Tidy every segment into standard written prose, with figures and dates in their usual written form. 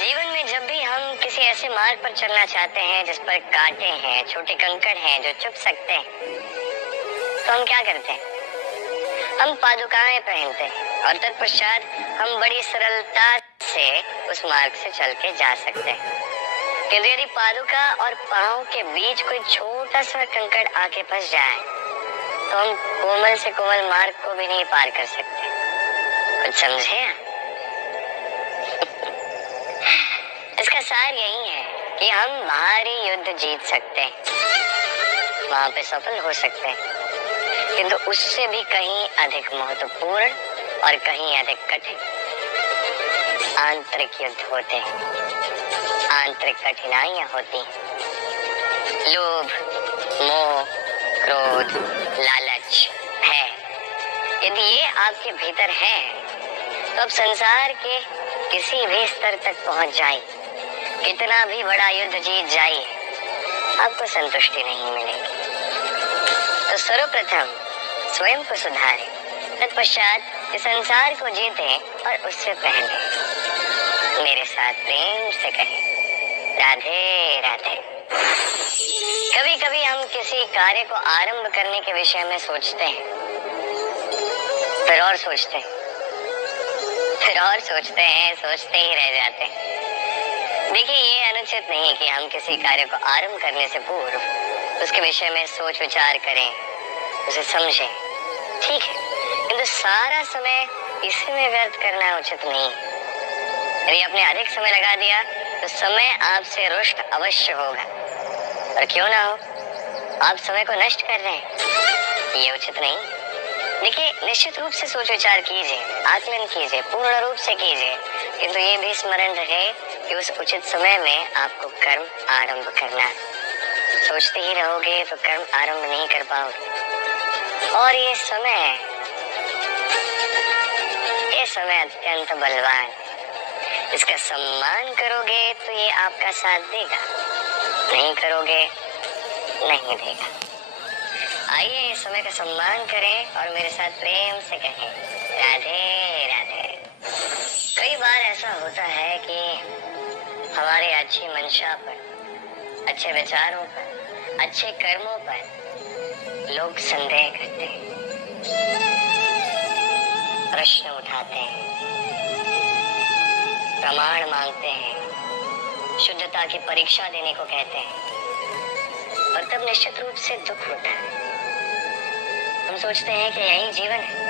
जीवन में जब भी हम किसी ऐसे मार्ग पर चलना चाहते हैं जिस पर कांटे हैं, छोटे कंकड़ हैं जो चुभ सकते हैं, तो हम क्या करते हैं? हम पादुकाएं पहनते हैं और तत्पश्चात हम बड़ी सरलता से उस मार्ग से चल के जा सकते हैं। किंतु यदि पादुका और पांव के बीच कोई छोटा सा कंकड़ आके फंस जाए तो हम कोमल से कोमल मार्ग को भी नहीं पार कर सकते। कुछ समझे? इसका सार यही है कि हम भारी युद्ध जीत सकते हैं, वहां पे सफल हो सकते हैं, किंतु उससे भी कहीं अधिक महत्वपूर्ण और कहीं अधिक कठिन आंतरिक युद्ध होते हैं। आंतरिक कठिनाइयां होती हैं। लोभ, मोह, क्रोध, लालच, भय, यदि ये आपके भीतर है तो आप संसार के किसी भी स्तर तक पहुंच जाइए, कितना भी बड़ा युद्ध जीत जाइए, आपको संतुष्टि नहीं मिलेगी। तो सर्वप्रथम स्वयं को सुधारें, तत्पश्चात इस संसार को जीतें और उससे पहले मेरे साथ प्रेम से कहें, राधे राधे। कभी कभी हम किसी कार्य को आरंभ करने के विषय में सोचते हैं, फिर और सोचते हैं, फिर और सोचते हैं, सोचते ही रह जाते हैं। देखिए, ये अनुचित नहीं है कि हम किसी कार्य को आरंभ करने से पूर्व उसके विषय में सोच विचार करें, उसे समझें, ठीक है, किंतु सारा समय इसी में व्यर्थ करना उचित नहीं। यदि आपने अधिक समय लगा दिया तो समय आपसे रुष्ट अवश्य होगा, और क्यों ना हो, आप समय को नष्ट कर रहे हैं, ये उचित नहीं। देखिए, निश्चित रूप से सोच विचार कीजिए, आकलन कीजिए, पूर्ण रूप से कीजिए, किंतु ये भी स्मरण रहे कि उस उचित समय में आपको कर्म आरंभ करना है। सोचते ही रहोगे तो कर्म आरंभ नहीं कर पाओगे। और ये समय अत्यंत बलवान, इसका सम्मान करोगे तो ये आपका साथ देगा, नहीं करोगे नहीं देगा। आइए इस समय का सम्मान करें और मेरे साथ प्रेम से कहें, राधे राधे। कई बार ऐसा होता है कि हमारे अच्छी मंशा पर, अच्छे विचारों पर, अच्छे कर्मों पर लोग संदेह करते हैं, प्रश्न उठाते हैं, प्रमाण मांगते हैं, शुद्धता की परीक्षा देने को कहते हैं, और तब निश्चित रूप से दुख होता है। हम सोचते हैं कि यही जीवन है।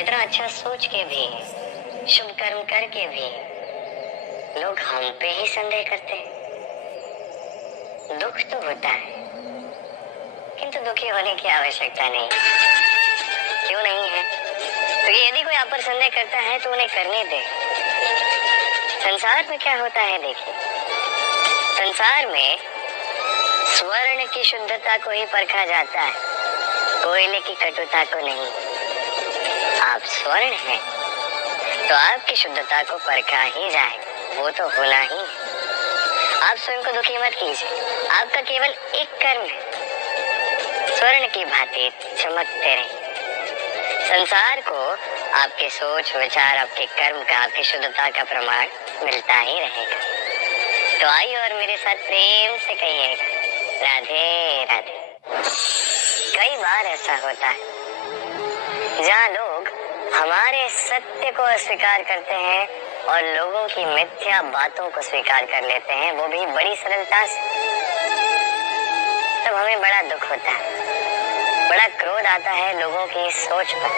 इतना अच्छा सोच के भी, शुभ कर्म करके भी लोग हम पे ही संदेह करते हैं। दुख तो होता है, किंतु दुखी होने की आवश्यकता नहीं। क्यों नहीं है? तो यदि कोई आप पर संदेह करता है तो उन्हें करने दे। संसार में क्या होता है, देखिए, संसार में स्वर्ण की शुद्धता को ही परखा जाता है, कोयले की कटुता को नहीं। आप स्वर्ण हैं तो आपकी शुद्धता को परखा ही जाए, वो तो होना ही है। आप स्वयं को दुखी मत कीजिए, आपका केवल एक कर्म है, स्वर्ण की भांति चमकते रहिए। संसार को आपके सोच विचार, आपके कर्म का, आपकी शुद्धता का प्रमाण मिलता ही रहेगा। तो आइए और मेरे साथ प्रेम से कहिएगा, राधे राधे। कई बार ऐसा होता है जहाँ लोग हमारे सत्य को अस्वीकार करते हैं और लोगों की मिथ्या बातों को स्वीकार कर लेते हैं, वो भी बड़ी सरलता से। तब हमें बड़ा दुख होता है, बड़ा क्रोध आता है लोगों की सोच पर।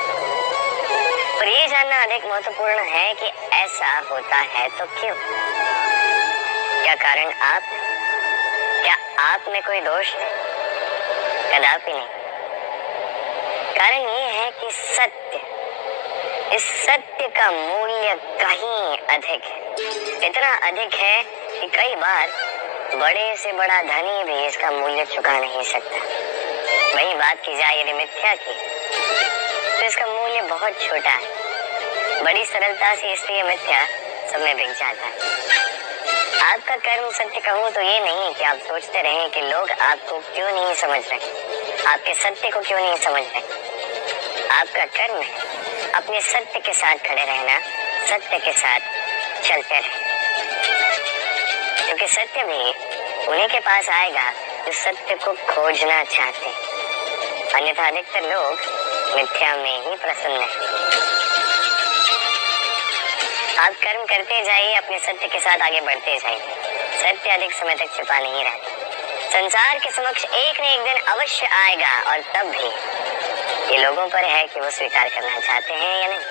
और ये जानना अधिक महत्वपूर्ण है कि ऐसा होता है तो क्यों? क्या कारण क्या आप में कोई दोष है? कदापि नहीं। कारण ये है कि इस सत्य का मूल्य कहीं अधिक है, इतना अधिक है कि कई बार बड़े से बड़ा धनी भी इसका मूल्य चुका नहीं सकता। वही बात की जाए यदि मिथ्या की, तो इसका मूल्य बहुत छोटा है, बड़ी सरलता से इसलिए मिथ्या सब में बिक जाता है। आपका कर्म सत्य कहूँ तो ये नहीं कि आप सोचते रहें कि लोग आपको क्यों नहीं समझ रहे, आपके सत्य को क्यों नहीं समझ रहे। आपका कर्म है अपने सत्य के साथ खड़े रहना, सत्य के साथ चलते रहे, क्योंकि सत्य भी उन्हीं के पास आएगा जो सत्य को खोजना चाहते हैं। अन्यथा अधिकतर लोग मिथ्या में ही प्रसन्न हैं। आप कर्म करते जाइए, अपने सत्य के साथ आगे बढ़ते जाइए। सत्य अधिक समय तक छिपा नहीं रहता। संसार के समक्ष एक न एक दिन अवश्य आएगा, और तब भी ये लोगों पर है कि वो स्वीकार करना चाहते हैं या नहीं।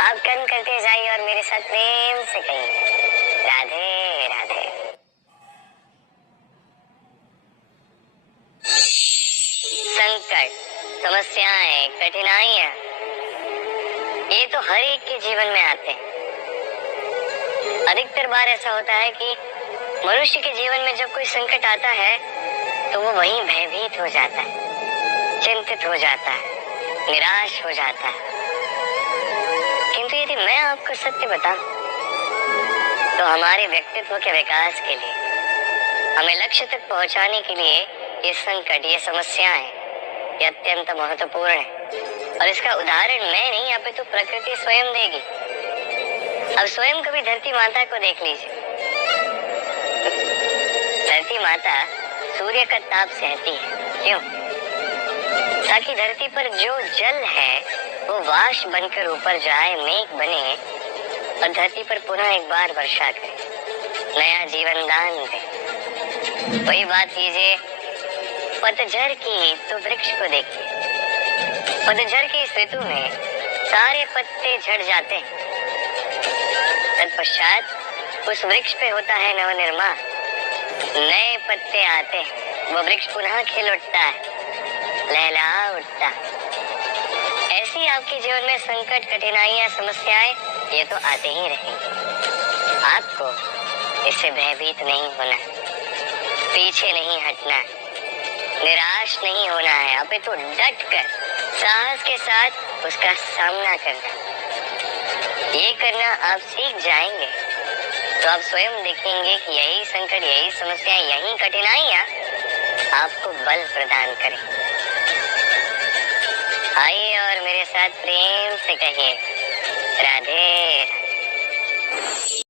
आप कर्म करते जाइए और मेरे साथ प्रेम से कहिए, राधे राधे। संकट, समस्याएं, कठिनाइयां, ये तो हर एक के जीवन में आते हैं। अधिकतर बार ऐसा होता है कि मनुष्य के जीवन में जब कोई संकट आता है तो वो वहीं भयभीत हो जाता है, चिंतित हो जाता है, निराश हो जाता है। किंतु यदि मैं आपको सत्य बताऊं तो हमारे व्यक्तित्व के विकास के लिए, हमें लक्ष्य तक पहुंचाने के लिए ये संकट, ये समस्याएं, ये अत्यंत महत्वपूर्ण है। और इसका उदाहरण मैं नहीं, अपितु तो प्रकृति स्वयं देगी। अब स्वयं कभी धरती माता को देख लीजिए। धरती माता सूर्य का ताप सहती है, क्यों? ताकि धरती पर जो जल है वो वाष्प बनकर ऊपर जाए, मेघ बने और धरती पर पुनः एक बार वर्षा करे, नया जीवन दान दे। वही बात कीजिए पतझड़ की, तो वृक्ष को देखिए। पतझड़ की इस ऋतु में सारे पत्ते झड़ जाते हैं, तत्पश्चात उस वृक्ष पे होता है नवनिर्माण, नए पत्ते आते हैं, वो वृक्ष पुनः खिल उठता है, लहला उठता। ऐसी आपके जीवन में संकट, कठिनाइयां, समस्याएं, ये तो आते ही रहेंगे। आपको इससे भयभीत नहीं होना, पीछे नहीं हटना, निराश नहीं होना है, अपितु डट कर साहस के साथ उसका सामना करना। ये करना आप सीख जाएंगे तो आप स्वयं देखेंगे कि यही संकट, यही समस्याएं, यही कठिनाइयां आपको बल प्रदान करें। आइए और मेरे साथ प्रेम से कहिए, राधे राधे।